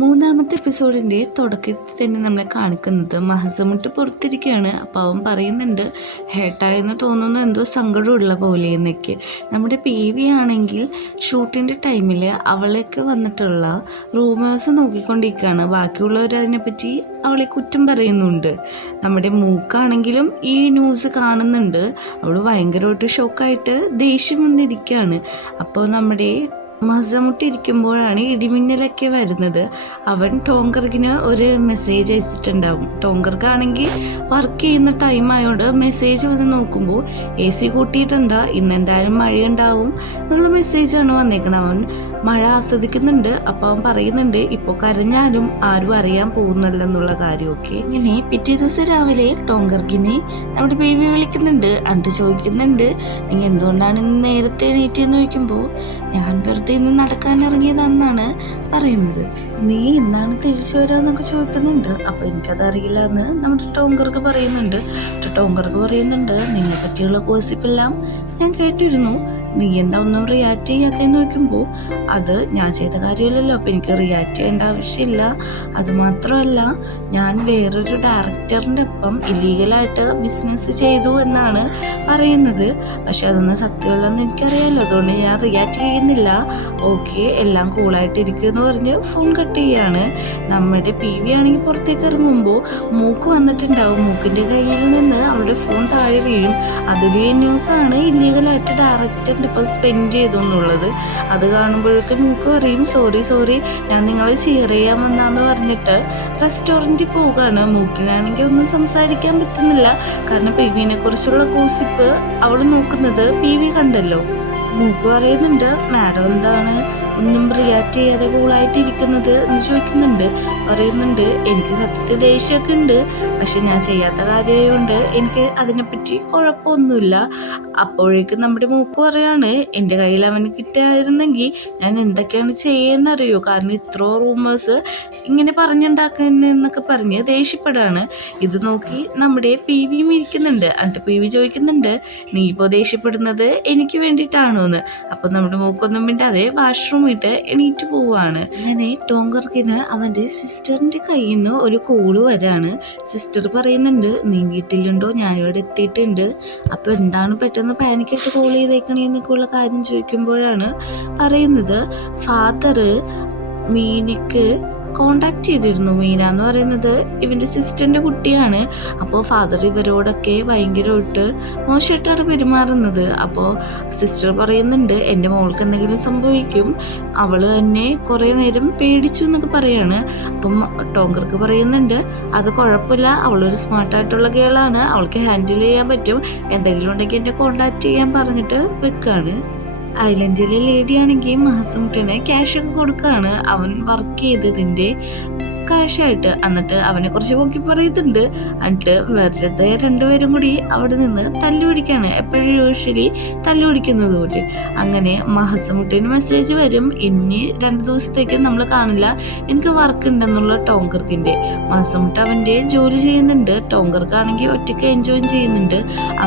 മൂന്നാമത്തെ എപ്പിസോഡിൻ്റെ തുടക്കത്തിൽ തന്നെ നമ്മളെ കാണിക്കുന്നത് മഹസമുട്ട് പുറത്തിരിക്കുകയാണ്. അപ്പോൾ അവൻ പറയുന്നുണ്ട് ഹേട്ടായെന്ന് തോന്നുന്നു, എന്തോ സങ്കടമുള്ള പോലെ എന്നൊക്കെ. നമ്മുടെ PV ആണെങ്കിൽ ഷൂട്ടിൻ്റെ ടൈമിൽ അവളൊക്കെ വന്നിട്ടുള്ള റൂമേഴ്സ് നോക്കിക്കൊണ്ടിരിക്കുകയാണ്. ബാക്കിയുള്ളവർ അതിനെപ്പറ്റി അവളെ കുറ്റം പറയുന്നുണ്ട്. നമ്മുടെ മൂക്കാണെങ്കിലും ഈ ന്യൂസ് കാണുന്നുണ്ട്. അവൾ ഭയങ്കരമായിട്ട് ഷോക്കായിട്ട് ദേഷ്യം വന്നിരിക്കുകയാണ്. അപ്പോൾ നമ്മുടെ മഹസമുട്ടിരിക്കുമ്പോഴാണ് ഇടിമിന്നലൊക്കെ വരുന്നത്. അവൻ ടോങ്കർക്കിന് ഒരു മെസ്സേജ് അയച്ചിട്ടുണ്ടാവും. ടോങ്കർക്കാണെങ്കിൽ വർക്ക് ചെയ്യുന്ന ടൈം ആയതുകൊണ്ട് മെസ്സേജ് വന്ന് നോക്കുമ്പോൾ AC കൂട്ടിയിട്ടുണ്ടോ, ഇന്ന് എന്തായാലും മഴയുണ്ടാവും എന്നുള്ള മെസ്സേജാണ് വന്നേക്കുന്നത്. അവൻ മഴ ആസ്വദിക്കുന്നുണ്ട്. അപ്പോൾ അവൻ പറയുന്നുണ്ട് ഇപ്പോൾ കരഞ്ഞാലും ആരും അറിയാൻ പോകുന്നില്ലെന്നുള്ള കാര്യമൊക്കെ. ഇങ്ങനെ പിറ്റേ ദിവസം രാവിലെ ടോങ്കർക്കിനെ നമ്മുടെ PV വിളിക്കുന്നുണ്ട്. എന്നിട്ട് ചോദിക്കുന്നുണ്ട്, നിങ്ങൾ എന്തുകൊണ്ടാണ് ഇന്ന് നേരത്തെ എണീറ്റെന്ന് ചോദിക്കുമ്പോൾ ഞാൻ വെറുതെ ഇന്ന് നടക്കാൻ ഇറങ്ങിയതാണെന്നാണ് പറയുന്നത്. നീ ഇന്നാണ് തിരിച്ചു വരാന്നൊക്കെ ചോദിക്കുന്നുണ്ട്. അപ്പോൾ എനിക്കതറിയില്ല എന്ന് നമ്മുടെ ടോങ്കർക്ക് പറയുന്നുണ്ട്. ടോങ്കർക്ക് പറയുന്നുണ്ട്, നിന്നെ പറ്റിയുള്ള ഗോസിപ്പെല്ലാം ഞാൻ കേട്ടിരുന്നു, നീ എന്താ ഒന്നും റിയാക്ട് ചെയ്യാത്തതെന്ന് ചോദിക്കുമ്പോൾ അത് ഞാൻ ചെയ്ത കാര്യമല്ലല്ലോ, അപ്പോൾ എനിക്ക് റിയാക്ട് ചെയ്യേണ്ട ആവശ്യമില്ല. അതുമാത്രമല്ല, ഞാൻ വേറൊരു ഡയറക്ടറിൻ്റെ ഒപ്പം ഇല്ലീഗലായിട്ട് ബിസിനസ് ചെയ്തു എന്നാണ് പറയുന്നത്. പക്ഷെ അതൊന്നും സത്യമല്ലെന്ന് എനിക്കറിയാമല്ലോ, അതുകൊണ്ട് ഞാൻ റിയാക്ട് ചെയ്യുന്നില്ല. ഓക്കെ, എല്ലാം കൂളായിട്ടിരിക്കുമെന്ന് പറഞ്ഞ് ഫോൺ കട്ട് ചെയ്യാണ്. നമ്മുടെ PV ആണെങ്കിൽ പുറത്തേക്ക് ഇറങ്ങുമ്പോൾ മൂക്ക് വന്നിട്ടുണ്ടാവും. മൂക്കിൻ്റെ കയ്യിൽ നിന്ന് അവളുടെ ഫോൺ താഴെ വീഴും. അതിലെ ന്യൂസാണ് ഇല്ലീഗലായിട്ട് ഡയറക്ടറിൻ്റെ ഇപ്പം സ്പെൻഡ് ചെയ്തു എന്നുള്ളത്. അത് കാണുമ്പോഴേക്കും മൂക്ക് പറയും സോറി ഞാൻ നിങ്ങളെ ചെയർ ചെയ്യാൻ വന്നാന്ന് പറഞ്ഞിട്ട് റെസ്റ്റോറൻറ്റിൽ പോവുകയാണ്. മൂക്കിനാണെങ്കിൽ ഒന്നും സംസാരിക്കാൻ പറ്റുന്നില്ല. കാരണം PVനെ കുറിച്ചുള്ള ഗോസിപ്പ് അവൾ നോക്കുന്നത് PV കണ്ടല്ലോ. മൂക്ക് പറയുന്നുണ്ട്, മാഡം എന്താണ് ഒന്നും റിയാക്ട് ചെയ്യാതെ കൂളായിട്ടിരിക്കുന്നത് എന്ന് ചോദിക്കുന്നുണ്ട്. പറയുന്നുണ്ട്, എനിക്ക് സത്യത്തിൽ ദേഷ്യമൊക്കെ ഉണ്ട്, പക്ഷെ ഞാൻ ചെയ്യാത്ത കാര്യമായതുകൊണ്ട് എനിക്ക് അതിനെപ്പറ്റി കുഴപ്പമൊന്നുമില്ല. അപ്പോഴേക്കും നമ്മുടെ മൂക്ക് പറയാണ്, എൻ്റെ കയ്യിൽ അവന് കിട്ടായിരുന്നെങ്കിൽ ഞാൻ എന്തൊക്കെയാണ് ചെയ്യുന്നറിയോ, കാരണം ഇത്രയോ റൂമേഴ്സ് ഇങ്ങനെ പറഞ്ഞുണ്ടാക്കുന്നൊക്കെ പറഞ്ഞ് ദേഷ്യപ്പെടാണ്. ഇത് നോക്കി നമ്മുടെ PVയും ഇരിക്കുന്നുണ്ട്. എന്നിട്ട് PV ചോദിക്കുന്നുണ്ട്, നീ ഇപ്പോൾ ദേഷ്യപ്പെടുന്നത് എനിക്ക് വേണ്ടിയിട്ടാണോ എന്ന്. അപ്പോൾ നമ്മുടെ മൂക്കൊന്നും മിണ്ടാതെ വാഷ്റൂം ഇട്ട് എണീറ്റ് പോവാണ്. അങ്ങനെ ടോങ്കർക്കിന് അവൻ്റെ സിസ്റ്ററിൻ്റെ കയ്യിൽ നിന്ന് ഒരു കോള് വരാണ്. സിസ്റ്റർ പറയുന്നുണ്ട്, നീ വീട്ടിലുണ്ടോ, ഞാനിവിടെ എത്തിയിട്ടുണ്ട്. അപ്പോൾ എന്താണ് പെട്ടെന്ന് പാനിക്കായിട്ട് കോൾ ചെയ്തേക്കണേന്നൊക്കെ ഉള്ള കാര്യം ചോദിക്കുമ്പോഴാണ് പറയുന്നത്, ഫാദർ മീനയ്ക്ക് കോണ്ടാക്ട് ചെയ്തിരുന്നു. മീന എന്ന് പറയുന്നത് ഇവൻ്റെ സിസ്റ്ററിൻ്റെ കുട്ടിയാണ്. അപ്പോൾ ഫാദർ ഇവരോടൊക്കെ ഭയങ്കരമായിട്ട് മോശമായിട്ടാണ് പെരുമാറുന്നത്. അപ്പോൾ സിസ്റ്റർ പറയുന്നുണ്ട്, എൻ്റെ മോൾക്ക് എന്തെങ്കിലും സംഭവിക്കും, അവൾ എന്നെ കുറേ നേരം പേടിച്ചു എന്നൊക്കെ പറയാണ്. അപ്പം ടോങ്കർക്ക് പറയുന്നുണ്ട്, അത് കുഴപ്പമില്ല, അവളൊരു സ്മാർട്ടായിട്ടുള്ള ഗേളാണ്, അവൾക്ക് ഹാൻഡിൽ ചെയ്യാൻ പറ്റും, എന്തെങ്കിലും ഉണ്ടെങ്കിൽ എന്നെ കോണ്ടാക്ട് ചെയ്യാൻ പറഞ്ഞിട്ട് വെക്കാണ്. ഐലൻഡിലെ ലേഡിയാണെങ്കിൽ മഹസമുട്ടിന് ക്യാഷൊക്കെ കൊടുക്കുകയാണ്, അവൻ വർക്ക് ചെയ്തതിൻ്റെ കാശായിട്ട്. എന്നിട്ട് അവനെ കുറിച്ച് നോക്കി പറയുന്നുണ്ട്. എന്നിട്ട് വെറുതെ രണ്ടുപേരും കൂടി അവിടെ നിന്ന് തല്ലുപിടിക്കാണ്. എപ്പോഴും യൂഷ്വലി തല്ലുപിടിക്കുന്നത് പോലെ. അങ്ങനെ മഹസമുട്ടിന് മെസ്സേജ് വരും, ഇനി 2 ദിവസത്തേക്ക് നമ്മൾ കാണില്ല, എനിക്ക് വർക്ക് ഉണ്ടെന്നുള്ള ടോങ്കർക്കിൻ്റെ. മഹസമുട്ട് അവൻ്റെ ജോലി ചെയ്യുന്നുണ്ട്, ടോങ്കർക്കാണെങ്കിൽ ഒറ്റയ്ക്ക് എൻജോയ് ചെയ്യുന്നുണ്ട്.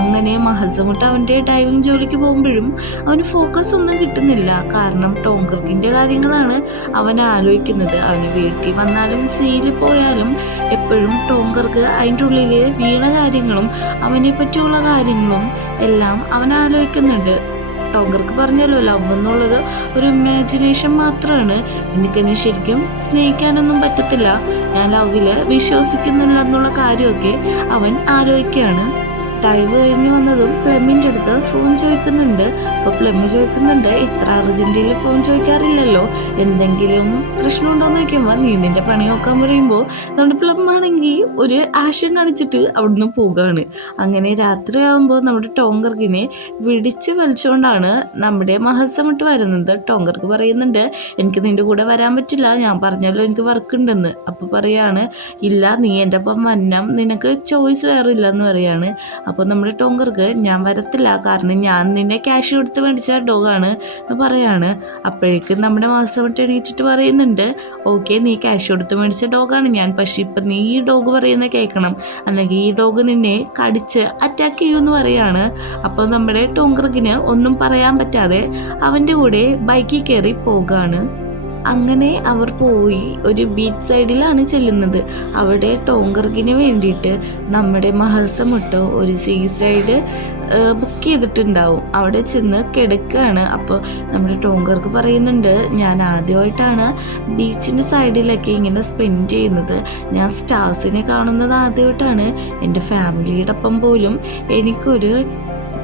അങ്ങനെ മഹസമുട്ട് അവൻ്റെ ഡൈവിങ് ജോലിക്ക് പോകുമ്പോഴും അവന് ഫോക്കസ് ഒന്നും കിട്ടുന്നില്ല. കാരണം ടോങ്കർക്കിൻ്റെ കാര്യങ്ങളാണ് അവൻ ആലോചിക്കുന്നത്. അവന് വീട്ടിൽ വന്നാലും സീയിൽ പോയാലും എപ്പോഴും ടോങ്കർക്ക് അതിൻ്റെ ഉള്ളിൽ വീണ കാര്യങ്ങളും അവനെ പറ്റിയുള്ള കാര്യങ്ങളും എല്ലാം അവൻ ആലോചിക്കുന്നുണ്ട്. ടോങ്കർക്ക് പറഞ്ഞല്ലോ, ലവ് എന്നുള്ളത് ഒരു ഇമാജിനേഷൻ മാത്രമാണ്, എനിക്കെന്നെ ശരിക്കും സ്നേഹിക്കാനൊന്നും പറ്റത്തില്ല, ഞാൻ ലവിൽ വിശ്വസിക്കുന്നില്ല എന്നുള്ള കാര്യമൊക്കെ അവൻ ആലോചിക്കുകയാണ്. ഡൈവ് കഴിഞ്ഞ് വന്നതും പ്ലെമ്മിൻ്റെ അടുത്ത് ഫോൺ ചോദിക്കുന്നുണ്ട്. അപ്പോൾ പ്ലെമ്മ് ചോദിക്കുന്നുണ്ട്, ഇത്ര അർജൻറ്റിൽ ഫോൺ ചോദിക്കാറില്ലല്ലോ, എന്തെങ്കിലും പ്രശ്നമുണ്ടോയെന്ന് ചോദിക്കുമ്പോൾ നീ നിൻ്റെ പണി നോക്കാൻ പറയുമ്പോൾ നമ്മുടെ പ്ലമ്മാണെങ്കിൽ ഒരു ആശം കാണിച്ചിട്ട് അവിടുന്ന് പോവുകയാണ്. അങ്ങനെ രാത്രിയാകുമ്പോൾ നമ്മുടെ ടോങ്കർക്കിനെ പിടിച്ച് വലിച്ചുകൊണ്ടാണ് നമ്മുടെ മഹസമുട്ട് വരുന്നത്. ടോങ്കർക്ക് പറയുന്നുണ്ട്, എനിക്ക് നിൻ്റെ കൂടെ വരാൻ പറ്റില്ല, ഞാൻ പറഞ്ഞല്ലോ എനിക്ക് വർക്ക് ഉണ്ടെന്ന്. അപ്പോൾ പറയാണ്, ഇല്ല നീ എൻ്റെ ഒപ്പം വന്നാൽ നിനക്ക് ചോയ്സ് വേറെ ഇല്ലെന്ന് പറയാണ്. അപ്പോൾ നമ്മുടെ ടോങ്കർക്ക്, ഞാൻ വരത്തില്ല, കാരണം ഞാൻ നിന്നെ ക്യാഷ് കൊടുത്ത് മേടിച്ച ഡോഗാണ് എന്ന് പറയാണ്. അപ്പോഴേക്കും നമ്മുടെ മഹസമുട്ട് എണീറ്റിട്ട് പറയുന്നുണ്ട്, ഓക്കെ നീ ക്യാഷ് കൊടുത്ത് മേടിച്ച ഡോഗാണ് ഞാൻ, പക്ഷേ ഇപ്പം നീ ഈ ഡോഗ് പറയുന്നത് കേൾക്കണം, അല്ലെങ്കിൽ ഈ ഡോഗ് നിന്നെ കടിച്ച് അറ്റാക്ക് ചെയ്യുമെന്ന് പറയാണ്. അപ്പോൾ നമ്മുടെ ടോങ്കർക്കിന് ഒന്നും പറയാൻ പറ്റാതെ അവൻ്റെ കൂടെ ബൈക്കിൽ കയറി പോകുകയാണ്. അങ്ങനെ അവർ പോയി ഒരു ബീച്ച് സൈഡിലാണ് ചെല്ലുന്നത്. അവിടെ ടോങ്കർഗിന് വേണ്ടിയിട്ട് നമ്മുടെ മഹസമുട്ടോ ഒരു സീ സൈഡ് ബുക്ക് ചെയ്തിട്ടുണ്ടാവും. അവിടെ ചെന്ന് കിടക്കുകയാണ്. അപ്പോൾ നമ്മുടെ ടോങ്കർക്ക് പറയുന്നുണ്ട്, ഞാൻ ആദ്യമായിട്ടാണ് ബീച്ചിൻ്റെ സൈഡിലൊക്കെ ഇങ്ങനെ സ്പെൻഡ് ചെയ്യുന്നത്. ഞാൻ സ്റ്റാർസിനെ കാണുന്നത് ആദ്യമായിട്ടാണ്. എൻ്റെ ഫാമിലിയുടെ ഒപ്പം പോലും എനിക്കൊരു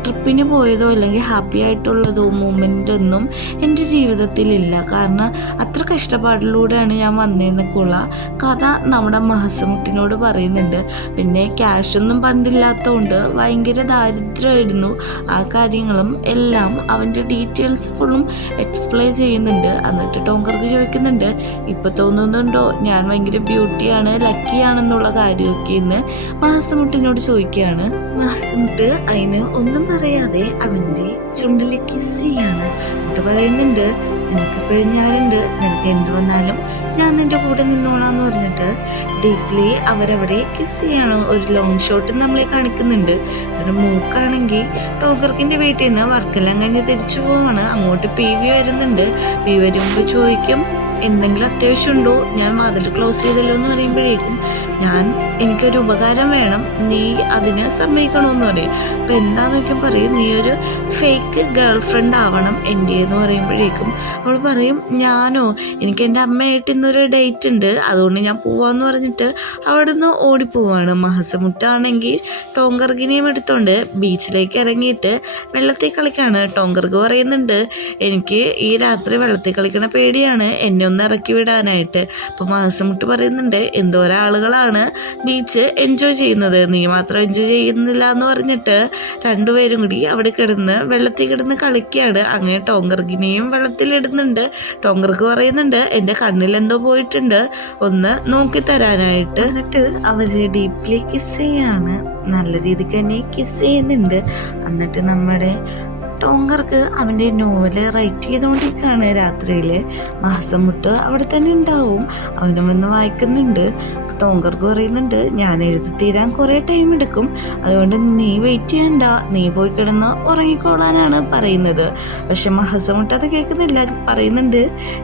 ട്രിപ്പിന് പോയതോ അല്ലെങ്കിൽ ഹാപ്പി ആയിട്ടുള്ളതോ മൊമെൻ്റ് ഒന്നും എൻ്റെ ജീവിതത്തിലില്ല. കാരണം അത്ര കഷ്ടപ്പാടിലൂടെയാണ് ഞാൻ വന്നതെന്നൊക്കെയുള്ള കഥ നമ്മുടെ മഹസമുട്ടിനോട് പറയുന്നുണ്ട്. പിന്നെ ക്യാഷൊന്നും പണ്ടില്ലാത്തതുകൊണ്ട് ഭയങ്കര ദാരിദ്ര്യമായിരുന്നു. ആ കാര്യങ്ങളും എല്ലാം അവൻ്റെ ഡീറ്റെയിൽസ് ഫുള്ളും എക്സ്പ്ലെയിൻ ചെയ്യുന്നുണ്ട്. എന്നിട്ട് ടോങ്കർക്ക് ചോദിക്കുന്നുണ്ട്, ഇപ്പോൾ തോന്നുന്നുണ്ടോ ഞാൻ ഭയങ്കര ബ്യൂട്ടിയാണ്, ലക്കിയാണെന്നുള്ള കാര്യമൊക്കെ ഇന്ന് മഹസമുട്ടിനോട് ചോദിക്കുകയാണ്. മഹസമുട്ട് അതിന് ഒന്നും പറയാതെ അവൻ്റെ ചുണ്ടിൽ കിസ് ചെയ്യാണ്. എന്നിട്ട് പറയുന്നുണ്ട്, നിനക്ക് പിഴിഞ്ഞാറുണ്ട്, നിനക്ക് എന്ത് വന്നാലും ഞാൻ നിൻ്റെ കൂടെ നിന്നോളാന്ന് പറഞ്ഞിട്ട് ഡീപ്ലി അവരവിടെ കിസ് ചെയ്യാണ്. ഒരു ലോങ് ഷോട്ട് നമ്മളെ കാണിക്കുന്നുണ്ട്. പിന്നെ മൂക്കാണെങ്കിൽ ടോങ്കർക്കിൻ്റെ വീട്ടിൽ നിന്ന് വർക്കെല്ലാം കഴിഞ്ഞ് തിരിച്ചു പോവാണ്. അങ്ങോട്ട് പി വി വരുന്നുണ്ട്. പി വരുമ്പോൾ ചോദിക്കും, എന്തെങ്കിലും അത്യാവശ്യമുണ്ടോ, ഞാൻ വാതിൽ ക്ലോസ് ചെയ്തല്ലോ എന്ന് പറയുമ്പോഴേക്കും എനിക്കൊരു ഉപകാരം വേണം, നീ അതിന് സമ്മതിക്കണമെന്ന് പറയും. അപ്പം എന്താന്ന് നോക്കിയാൽ പറയും, നീ ഒരു ഫേക്ക് ഗേൾ ഫ്രണ്ട് ആവണം എൻ്റെ എന്ന് പറയുമ്പോഴേക്കും അവൾ പറയും, ഞാനോ, എനിക്ക് എൻ്റെ അമ്മയായിട്ട് ഇന്നൊരു ഡേറ്റ് ഉണ്ട്, അതുകൊണ്ട് ഞാൻ പോവാന്ന് പറഞ്ഞിട്ട് അവിടെ നിന്ന് ഓടിപ്പോവാണ്. മഹസമുട്ടാണെങ്കിൽ ടോങ്കർഗിനെയും എടുത്തോണ്ട് ബീച്ചിലേക്ക് ഇറങ്ങിയിട്ട് വെള്ളത്തിൽ കളിക്കാണ്. ടോങ്കർഗ് പറയുന്നുണ്ട്, എനിക്ക് ഈ രാത്രി വെള്ളത്തിൽ കളിക്കണ പേടിയാണ്, എന്നെ ഒന്ന് ഇറക്കി വിടാനായിട്ട്. അപ്പോൾ മഹസമുട്ട് പറയുന്നുണ്ട്, എന്തോരം ആളുകളാണ് ബീച്ച് എൻജോയ് ചെയ്യുന്നത്, നീ മാത്രം എൻജോയ് ചെയ്യുന്നില്ല എന്ന് പറഞ്ഞിട്ട് രണ്ടുപേരും കൂടി അവിടെ വെള്ളത്തിൽ കിടന്ന് കളിക്കുകയാണ്. അങ്ങനെ ടോങ്കർഗിനെയും വെള്ളത്തിലിടുന്നുണ്ട്. ടോങ്കർക്ക് പറയുന്നുണ്ട്, എൻ്റെ കണ്ണിലെന്തോ പോയിട്ടുണ്ട്, ഒന്ന് നോക്കി തരാനായിട്ട്. എന്നിട്ട് അവര് ഡീപ്ലി കിസ് ചെയ്യാണ്. നല്ല രീതിക്ക് തന്നെ കിസ് ചെയ്യുന്നുണ്ട്. എന്നിട്ട് നമ്മുടെ ടോങ്കർക്ക് അവൻ്റെ നോവല് റൈറ്റ് ചെയ്തുകൊണ്ടിരിക്കുകയാണ്. രാത്രിയിൽ മഹസമുട്ട് അവിടെ തന്നെ ഉണ്ടാവും. അവനും വന്ന് വായിക്കുന്നുണ്ട്. ടോങ്കർക്ക് പറയുന്നുണ്ട്, ഞാൻ എഴുതി തീരാൻ കുറേ ടൈം എടുക്കും, അതുകൊണ്ട് നീ വെയിറ്റ് ചെയ്യണ്ട, നീ പോയി കിടന്ന് ഉറങ്ങിക്കോളാനാണ് പറയുന്നത്. പക്ഷെ മഹസമുട്ട് അത് കേൾക്കുന്നില്ല. പറയുന്നുണ്ട്,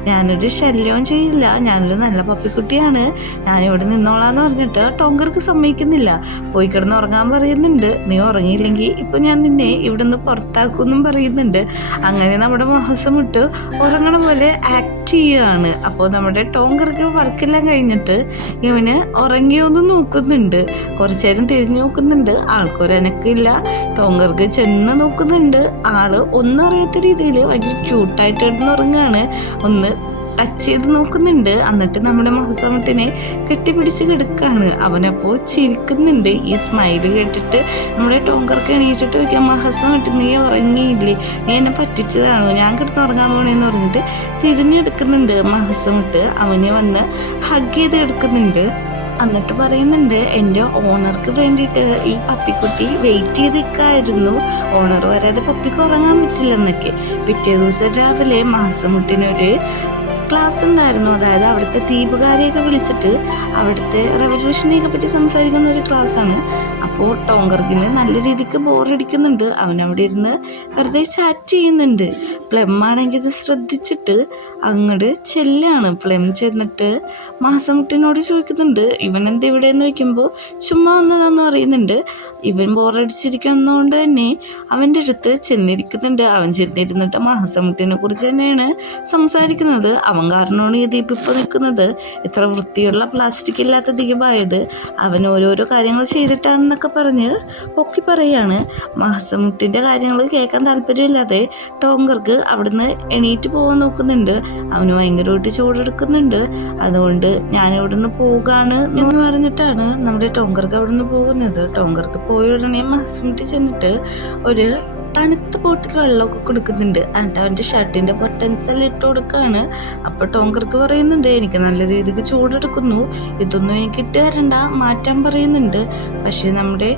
ഞാനൊരു ശല്യവും ചെയ്യില്ല, ഞാനൊരു നല്ല പപ്പിക്കുട്ടിയാണ്, ഞാനിവിടെ നിന്നോളാന്ന് പറഞ്ഞിട്ട് ടോങ്കർക്ക് സമ്മതിക്കുന്നില്ല. പോയി കിടന്ന് ഉറങ്ങാൻ പറയുന്നുണ്ട്. നീ ഉറങ്ങിയില്ലെങ്കിൽ ഇപ്പം ഞാൻ നിന്നെ ഇവിടെ നിന്ന് പുറത്താക്കുമെന്നും പറയുന്നുണ്ട്. അങ്ങനെ നമ്മുടെ മഹസമുട്ട് ഉറങ്ങണ പോലെ ആക്ട് ചെയ്യുകയാണ്. അപ്പോൾ നമ്മുടെ ടോങ്കർക്ക് വർക്കെല്ലാം കഴിഞ്ഞിട്ട് ഇവന് ഉറങ്ങിയൊന്ന് നോക്കുന്നുണ്ട്. കുറച്ചു നേരം തിരിഞ്ഞു നോക്കുന്നുണ്ട്. ആൾക്കൊരനക്കില്ല. ടോങ്കർക്ക് ചെന്ന് നോക്കുന്നുണ്ട്. ആള് ഒന്നും അറിയാത്ത രീതിയിൽ ഭയങ്കര ക്യൂട്ടായിട്ട് കിടന്നുറങ്ങാണ്. ഒന്ന് ടച്ച് ചെയ്ത് നോക്കുന്നുണ്ട്. എന്നിട്ട് നമ്മുടെ മഹസമുട്ടിനെ കെട്ടിപ്പിടിച്ച് കിടക്കാണ്. അവനപ്പോൾ ചിരിക്കുന്നുണ്ട്. ഈ സ്മൈല് കേട്ടിട്ട് നമ്മുടെ ടോങ്കർക്ക് എണീറ്റിട്ട് വയ്ക്കാം, മഹസമുട്ട് നീ ഉറങ്ങിയില്ലേ, നീ എന്നെ പറ്റിച്ചതാണോ, ഞാൻ കിടന്നുറങ്ങാൻ പോണേന്ന് പറഞ്ഞിട്ട് തിരിഞ്ഞെടുക്കുന്നുണ്ട്. മഹസമുട്ട് അവനെ വന്ന് ഹഗ് ചെയ്ത് എടുക്കുന്നുണ്ട്. എന്നിട്ട് പറയുന്നുണ്ട്, എൻ്റെ ഓണർക്ക് വേണ്ടിയിട്ട് ഈ പപ്പിക്കുട്ടി വെയിറ്റ് ചെയ്ത് നിൽക്കായിരുന്നു, ഓണർ വരാതെ പപ്പിക്ക് ഉറങ്ങാൻ പറ്റില്ലെന്നൊക്കെ. പിറ്റേ ദിവസം രാവിലെ മഹസമുട്ടിനൊരു ക്ലാസ് ഉണ്ടായിരുന്നു. അതായത് അവിടുത്തെ ദ്വീപുകാരെയൊക്കെ വിളിച്ചിട്ട് അവിടുത്തെ റെവല്യൂഷനെയൊക്കെ പറ്റി സംസാരിക്കുന്ന ഒരു ക്ലാസ്സാണ്. അപ്പോൾ ടോങ്കർഗിന് നല്ല രീതിക്ക് ബോറടിക്കുന്നുണ്ട്. അവനവിടെ ഇരുന്ന് വെറുതെ ചാറ്റ് ചെയ്യുന്നുണ്ട്. പ്ലെം ആണെങ്കിൽ ഇത് ശ്രദ്ധിച്ചിട്ട് അങ്ങോട്ട് ചെല്ലാണ്. പ്ലെം ചെന്നിട്ട് മഹസമുട്ടിനോട് ചോദിക്കുന്നുണ്ട്, ഇവൻ എന്താ ഇവിടെ എന്ന് ചോദിക്കുമ്പോൾ ചുമ്മാ വന്നതാന്ന് പറയുന്നുണ്ട്. ഇവൻ ബോറടിച്ചിരിക്കുന്നതുകൊണ്ട് തന്നെ അവൻ്റെ അടുത്ത് ചെന്നിരിക്കുന്നുണ്ട്. അവൻ ചെന്നിരുന്നിട്ട് മഹസമുട്ടിനെ കുറിച്ച് തന്നെയാണ് സംസാരിക്കുന്നത്. അവൻ കാരണമാണ് ഈ ദ്വീപ് ഇപ്പോൾ നിൽക്കുന്നത്, ഇത്ര വൃത്തിയുള്ള പ്ലാസ്റ്റിക് ഇല്ലാത്ത ദ്വീപായത്, അവൻ ഓരോരോ കാര്യങ്ങൾ ചെയ്തിട്ടാണെന്നൊക്കെ പറഞ്ഞ് പൊക്കി പറയുകയാണ്. മഹസമുട്ടിൻ്റെ കാര്യങ്ങൾ കേൾക്കാൻ താല്പര്യമില്ലാതെ ടോങ്കർക്ക് അവിടുന്ന് എണീറ്റ് പോകാൻ നോക്കുന്നുണ്ട്. അവന് ഭയങ്കരമായിട്ട് ചൂടെടുക്കുന്നുണ്ട്. അതുകൊണ്ട് ഞാൻ ഇവിടുന്ന് പോകാണ് എന്ന് പറഞ്ഞിട്ടാണ് നമ്മുടെ ടോങ്കർക്ക് അവിടുന്ന് പോകുന്നത്. ടോങ്കർക്ക് പോയ ഉടനെ മഹസമുട്ടി ചെന്നിട്ട് ഒരു തണുത്ത ബോട്ടിൽ വെള്ളമൊക്കെ കൊടുക്കുന്നുണ്ട്. എന്നിട്ട് അവൻ്റെ ഷർട്ടിൻ്റെ ബട്ടൺസ് എല്ലാം ഇട്ട് കൊടുക്കുകയാണ്. അപ്പോൾ ടോങ്കർക്ക് പറയുന്നുണ്ട്, എനിക്ക് നല്ല രീതിക്ക് ചൂടെടുക്കുന്നു, ഇതൊന്നും എനിക്ക് ഇട്ട് തരണ്ട, മാറ്റാൻ പറയുന്നുണ്ട്. പക്ഷേ നമ്മുടെ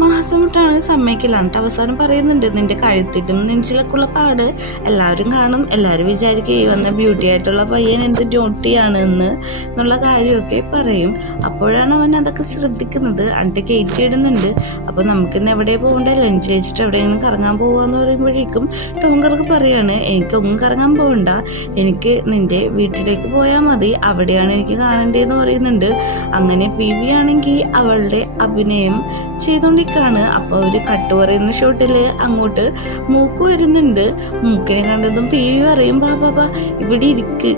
മാസമുട്ടാണെങ്കിൽ സമ്മതിക്കില്ല. എന്നിട്ട് അവസാനം പറയുന്നുണ്ട്, നിന്റെ കഴുത്തിലും നെഞ്ചിലൊക്കെയുള്ള പാട് എല്ലാവരും കാണും, എല്ലാവരും വിചാരിക്കും ഈ വന്ന ബ്യൂട്ടി ആയിട്ടുള്ള പയ്യൻ എന്ത് ഡ്യൂട്ടിയാണ് എന്നുള്ള കാര്യമൊക്കെ പറയും. അപ്പോഴാണ് അവൻ അതൊക്കെ ശ്രദ്ധിക്കുന്നത്. എന്നിട്ട് കയറ്റിയിടുന്നുണ്ട്. അപ്പോൾ നമുക്കിന്ന് എവിടെ പോകണ്ട, ലഞ്ച് കഴിച്ചിട്ട് എവിടെയെങ്കിലും കറങ്ങാൻ പോകാമെന്ന് പറയുമ്പോഴേക്കും ടോങ്കർക്ക് പറയാണ്, എനിക്കൊന്നും കറങ്ങാൻ പോകണ്ട, എനിക്ക് നിന്റെ വീട്ടിലേക്ക് പോയാൽ മതി, അവിടെയാണ് എനിക്ക് കാണേണ്ടതെന്ന് പറയുന്നുണ്ട്. അങ്ങനെ PV ആണെങ്കിൽ അവളുടെ അഭിനയം ചെയ്തുകൊണ്ടിരിക്കുകയാണ്. അപ്പോൾ ഒരു കട്ട് പറയുന്ന ഷോട്ടിൽ അങ്ങോട്ട് മൂക്ക് വരുന്നുണ്ട്. മൂക്കിനെ കണ്ടതും PV പറയും, ബാബാ ഇവിടെ ഇരിക്ക്,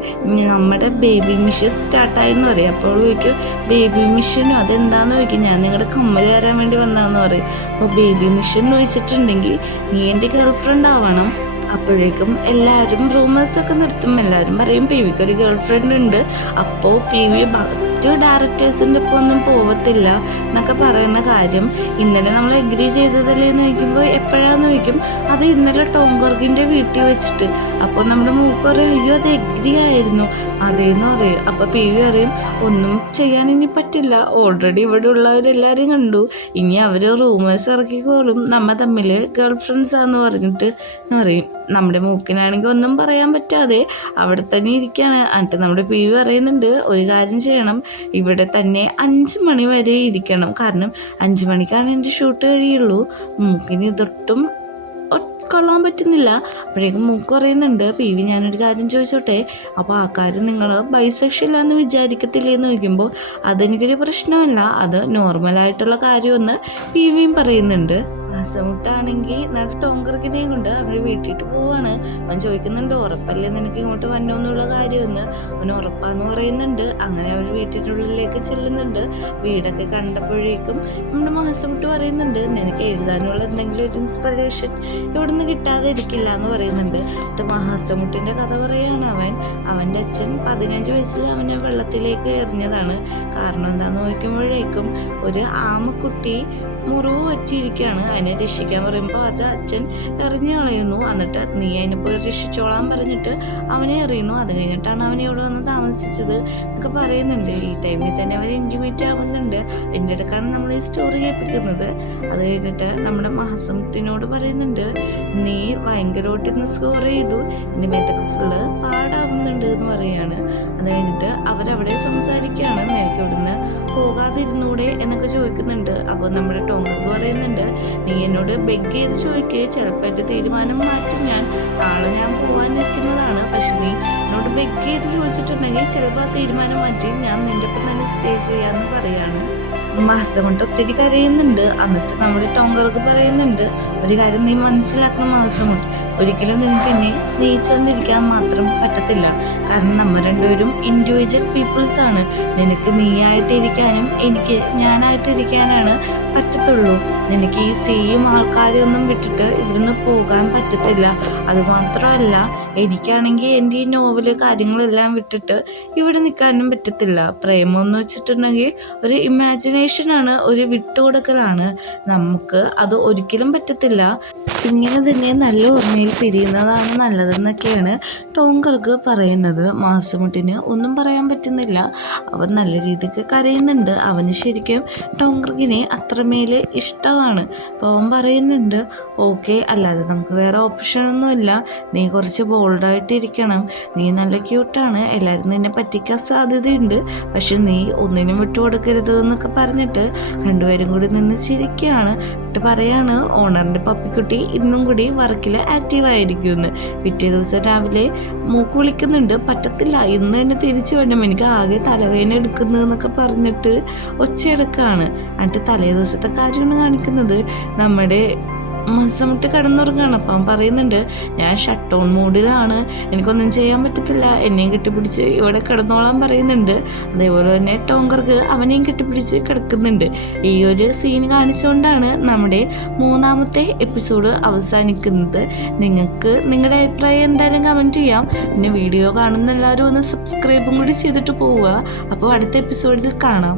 നമ്മുടെ ബേബി മിഷൻ സ്റ്റാർട്ടായെന്ന് പറയും. അപ്പോൾ ചോദിക്കും, ബേബി മിഷനോ അതെന്താന്ന് ചോദിക്കും. ഞാൻ നിങ്ങളുടെ കമ്മൽ തരാൻ വേണ്ടി വന്നതെന്ന് പറയും. അപ്പോൾ ബേബി മിഷൻ എന്ന് വെച്ചിട്ടുണ്ടെങ്കിൽ നീ എൻ്റെ ഗേൾ ഫ്രണ്ട് ആവണം. അപ്പോഴേക്കും എല്ലാവരും റൂമേഴ്സൊക്കെ നിർത്തും. എല്ലാവരും പറയും PVക്ക് ഒരു ഗേൾ ഫ്രണ്ട് ഉണ്ട്. അപ്പോൾ PV മറ്റു ഡയറക്ടേഴ്സിൻ്റെ ഒപ്പം ഒന്നും പോകത്തില്ല എന്നൊക്കെ പറയുന്ന കാര്യം ഇന്നലെ നമ്മൾ എഗ്രി ചെയ്തതല്ലേ എന്ന് ചോദിക്കുമ്പോൾ എപ്പോഴാന്ന് ചോദിക്കും. അത് ഇന്നലെ ടോങ്കർഗിൻ്റെ വീട്ടിൽ വെച്ചിട്ട്. അപ്പോൾ നമ്മുടെ മൂക്ക് പറയും, അയ്യോ അത് എഗ്രി ആയിരുന്നു അതേന്ന് പറയും. അപ്പോൾ PV പറയും, ഒന്നും ചെയ്യാൻ ഇനി പറ്റില്ല, ഓൾറെഡി ഇവിടെ ഉള്ളവരെല്ലാവരും കണ്ടു, ഇനി അവർ റൂമേഴ്സ് ഇറക്കിക്കോളും നമ്മ തമ്മിൽ ഗേൾ ഫ്രണ്ട്സാന്ന് പറഞ്ഞിട്ട് എന്ന് പറയും. നമ്മുടെ മൂക്കിനാണെങ്കിൽ ഒന്നും പറയാൻ പറ്റാതെ അവിടെ തന്നെ ഇരിക്കുകയാണ്. എന്നിട്ട് നമ്മുടെ PV പറയുന്നുണ്ട്, ഒരു കാര്യം ചെയ്യണം, ഇവിടെ തന്നെ 5 മണി വരെ ഇരിക്കണം, കാരണം 5 മണിക്കാണ് എൻ്റെ ഷൂട്ട് കഴിയുള്ളൂ. മൂക്കിന് ഇതൊട്ടും കൊള്ളാൻ പറ്റുന്നില്ല. അപ്പോഴേക്കും മൂക്ക് പറയുന്നുണ്ട്, PV ഞാനൊരു കാര്യം ചോദിച്ചോട്ടെ, അപ്പോൾ ആ കാര്യം നിങ്ങൾ ബൈസെക്ഷലാന്ന് വിചാരിക്കത്തില്ലേന്ന് ചോദിക്കുമ്പോൾ അതെനിക്കൊരു പ്രശ്നമല്ല, അത് നോർമലായിട്ടുള്ള കാര്യമെന്ന് PVയും പറയുന്നുണ്ട്. മാസമുട്ടാണെങ്കിൽ നാട്ടിൽ ടോങ്കർക്കിനെയും കൊണ്ട് അവർ വീട്ടിട്ട് പോവാണ്. അവൻ ചോദിക്കുന്നുണ്ട്, ഉറപ്പല്ലേ നിനക്ക് ഇങ്ങോട്ട് വന്നോ എന്നുള്ള കാര്യമൊന്ന്. അവൻ ഉറപ്പാന്ന് പറയുന്നുണ്ട്. അങ്ങനെ അവർ വീട്ടിനുള്ളിലേക്ക് ചെല്ലുന്നുണ്ട്. വീടൊക്കെ കണ്ടപ്പോഴേക്കും നമ്മുടെ മാസമുട്ട് പറയുന്നുണ്ട്, നിനക്ക് എഴുതാനുള്ള എന്തെങ്കിലും ഒരു ഇൻസ്പിറേഷൻ ഇവിടുന്ന് കിട്ടാതെ ഇരിക്കില്ല എന്ന് പറയുന്നുണ്ട്. എന്നിട്ട് മാസമുട്ടിൻ്റെ കഥ പറയാണ് അവൻ്റെ അച്ഛൻ 15 വയസ്സിൽ അവനെ വെള്ളത്തിലേക്ക് എറിഞ്ഞതാണ്. കാരണം എന്താന്ന് ചോദിക്കുമ്പോഴേക്കും ഒരു ആമക്കുട്ടി മുറിവ് പറ്റിയിരിക്കുകയാണ്. അതിനെ രക്ഷിക്കാൻ പറയുമ്പോൾ അത് അച്ഛൻ എറിഞ്ഞു കളയുന്നു. എന്നിട്ട് നീ അതിനെ പോയി രക്ഷിച്ചോളാൻ പറഞ്ഞിട്ട് അവനെ എറിയുന്നു. അത് കഴിഞ്ഞിട്ടാണ് അവൻ ഇവിടെ വന്ന് താമസിച്ചത് എന്നൊക്കെ പറയുന്നുണ്ട്. ഈ ടൈമിൽ തന്നെ അവർ ഇൻറ്റിമേറ്റ് ആവുന്നുണ്ട്. അതിൻ്റെ ഇടയ്ക്കാണ് നമ്മൾ ഈ സ്റ്റോറി കേൾപ്പിക്കുന്നത്. അത് കഴിഞ്ഞിട്ട് നമ്മുടെ മാസമുട്ടിനോട് പറയുന്നുണ്ട്, നീ ഭയങ്കരമായിട്ട് ഇന്ന് സ്കോർ ചെയ്തു, എൻ്റെ മേത്തൊക്കെ ഫുള്ള് പാടാവുന്നുണ്ട് എന്ന് പറയാണ്. അത് കഴിഞ്ഞിട്ട് അവരവിടെ സംസാരിക്കുകയാണ്, നിനക്ക് ഇവിടുന്ന് പോകാതിരുന്നൂടെ എന്നൊക്കെ ചോദിക്കുന്നുണ്ട്. അപ്പോൾ നമ്മുടെ ടോങ്കർക്ക് പറയുന്നുണ്ട്, നീ എന്നോട് ബെഗ് ചെയ്ത് ചോദിക്കുക, ചിലപ്പോൾ എൻ്റെ തീരുമാനം മാറ്റും, നാളെ ഞാൻ പോകാനിരിക്കുന്നതാണ്, പക്ഷെ നീ എന്നോട് ബെഗ് ചെയ്ത് ചോദിച്ചിട്ടുണ്ടെങ്കിൽ ചിലപ്പോൾ ആ തീരുമാനം മാറ്റി ഞാൻ നിൻ്റെ ഒപ്പം തന്നെ സ്റ്റേ ചെയ്യാമെന്ന് പറയാണ്. മാസമുട്ട് ഒത്തിരി കരയുന്നുണ്ട്. എന്നിട്ട് നമ്മുടെ ടോങ്കർക്ക് പറയുന്നുണ്ട്, ഒരു കാര്യം നീ മനസ്സിലാക്കണം മാസമുട്ട്, ഒരിക്കലും നിനക്ക് എന്നെ സ്നേഹിച്ചുകൊണ്ടിരിക്കാൻ മാത്രം പറ്റത്തില്ല, കാരണം നമ്മൾ രണ്ടുപേരും ഇൻഡിവിജ്വൽ പീപ്പിൾസ് ആണ്. നിനക്ക് നീയായിട്ടിരിക്കാനും എനിക്ക് ഞാനായിട്ടിരിക്കാനാണ് പറ്റത്തുള്ളൂ. നിനക്ക് ഈ സെയിം ആൾക്കാരെയൊന്നും വിട്ടിട്ട് ഇവിടുന്ന് പോകാൻ പറ്റത്തില്ല. അതുമാത്രമല്ല, എനിക്കാണെങ്കിൽ എൻ്റെ ഈ നോവല് കാര്യങ്ങളെല്ലാം വിട്ടിട്ട് ഇവിടെ നിൽക്കാനും പറ്റത്തില്ല. പ്രേമം എന്ന് വെച്ചിട്ടുണ്ടെങ്കിൽ ഒരു ഇമാജിനേഷനാണ്, ഒരു വിട്ടുകൊടുക്കലാണ്. നമുക്ക് അത് ഒരിക്കലും പറ്റത്തില്ല. ഇങ്ങനെ തന്നെ നല്ല ഓർമ്മയിൽ പിരിയുന്നതാണ് നല്ലതെന്നൊക്കെയാണ് ടോങ്കർക്ക് പറയുന്നത്. മാസമുട്ടിന് ഒന്നും പറയാൻ പറ്റുന്നില്ല. അവൻ നല്ല രീതിക്ക് കരയുന്നുണ്ട്. അവന് ശരിക്കും ടോങ്കർക്കിനെ അത്രമേൽ ഇഷ്ടമാണ്. അപ്പോൾ അവൻ പറയുന്നുണ്ട്, ഓക്കെ, അല്ലാതെ നമുക്ക് വേറെ ഓപ്ഷനൊന്നുമില്ല, നീ കുറച്ച് ബോൾഡായിട്ടിരിക്കണം, നീ നല്ല ക്യൂട്ടാണ്, എല്ലാവരും നിന്നെ പറ്റിക്കാൻ സാധ്യതയുണ്ട്, പക്ഷെ നീ ഒന്നിനും വിട്ടുകൊടുക്കരുത് എന്നൊക്കെ പറഞ്ഞിട്ട് രണ്ടുപേരും കൂടി നിന്ന് ചിരിക്കുകയാണ്. എന്നിട്ട് പറയാണ്, ഓണറിൻ്റെ പപ്പിക്കുട്ടി ഇന്നും കൂടി വർക്കിൽ ആക്റ്റീവായിരിക്കുമെന്ന്. പിറ്റേ ദിവസം രാവിലെ മൂക്ക് വിളിക്കുന്നുണ്ട്, പറ്റത്തില്ല, ഇന്ന് തന്നെ തിരിച്ചു വേണം, എനിക്ക് ആകെ തലവേദന എടുക്കുന്നു എന്നൊക്കെ പറഞ്ഞിട്ട് ഒച്ചയെടുക്കുകയാണ്. എന്നിട്ട് തലേ ദിവസത്തെ കാര്യമാണ് കാണിക്കുന്നത്. നമ്മുടെ മാസമുട്ട് കിടന്നുറങ്ങാണ്. അപ്പം അവൻ പറയുന്നുണ്ട്, ഞാൻ ഷട്ട് ഡൗൺ മൂഡിലാണ്, എനിക്കൊന്നും ചെയ്യാൻ പറ്റത്തില്ല, എന്നെയും കെട്ടിപ്പിടിച്ച് ഇവിടെ കിടന്നോളാൻ പറയുന്നുണ്ട്. അതേപോലെ തന്നെ ടോങ്കർക്ക് അവനെയും കെട്ടിപ്പിടിച്ച് കിടക്കുന്നുണ്ട്. ഈ ഒരു സീൻ കാണിച്ചുകൊണ്ടാണ് നമ്മുടെ 3ാമത്തെ എപ്പിസോഡ് അവസാനിക്കുന്നത്. നിങ്ങൾക്ക് നിങ്ങളുടെ അഭിപ്രായം എന്തായാലും കമൻറ്റ് ചെയ്യാം. പിന്നെ വീഡിയോ കാണുന്ന എല്ലാവരും ഒന്ന് സബ്സ്ക്രൈബും കൂടി ചെയ്തിട്ട് പോവുക. അപ്പോൾ അടുത്ത എപ്പിസോഡിൽ കാണാം.